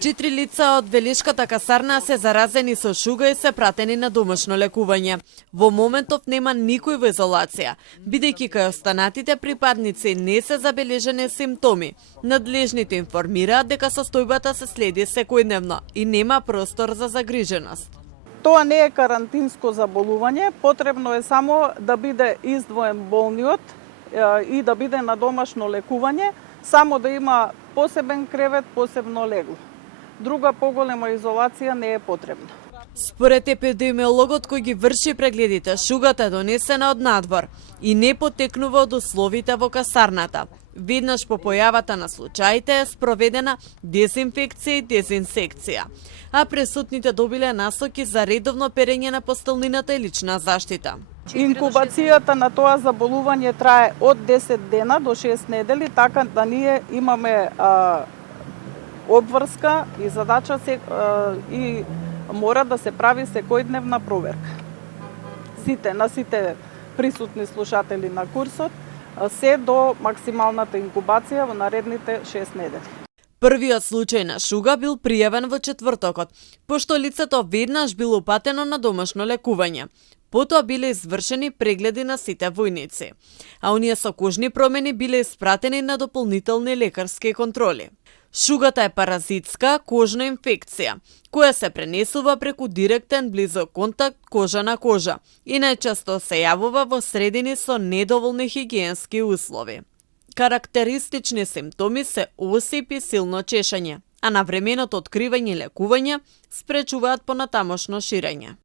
4 лица од Велишката касарна се заразени со шуга и се пратени на домашно лекување. Во моментов нема никој во изолација, бидејќи кај останатите припадници не се забележени симптоми. Надлежните информираат дека состојбата се следи секојдневно и нема простор за загриженост. Тоа не е карантинско заболување, потребно е само да биде издвоен болниот и да биде на домашно лекување, само да има посебен кревет, посебно легло. Друга поголема изолација не е потребна. Според епидемиологот кој ги врши прегледите, шугата е донесена од надвор и не потекнува од условите во касарната. Веднаш по појавата на случаите е спроведена дезинфекција и дезинсекција, а присутните добиле насоки за редовно перење на постелнината и лична заштита. Инкубацијата на тоа заболување трае од 10 дена до 6 недели, така да ние имаме обврска и задача и мора да се прави секојдневна проверка. На сите присутни слушатели на курсот, се до максималната инкубација во наредните 6 недели. Првиот случај на шуга бил пријавен во четвртокот, пошто лицето веднаш било упатено на домашно лекување. Потоа биле извршени прегледи на сите војници, а оние со кожни промени биле испратени на дополнителни лекарски контроли. Шугата е паразитска кожна инфекција, која се пренесува преку директен близок контакт кожа на кожа и најчесто се јавува во средини со недоволни хигиенски услови. Карактеристични симптоми се осип и силно чешање, а навременото откривање и лекување спречуваат понатамошно ширење.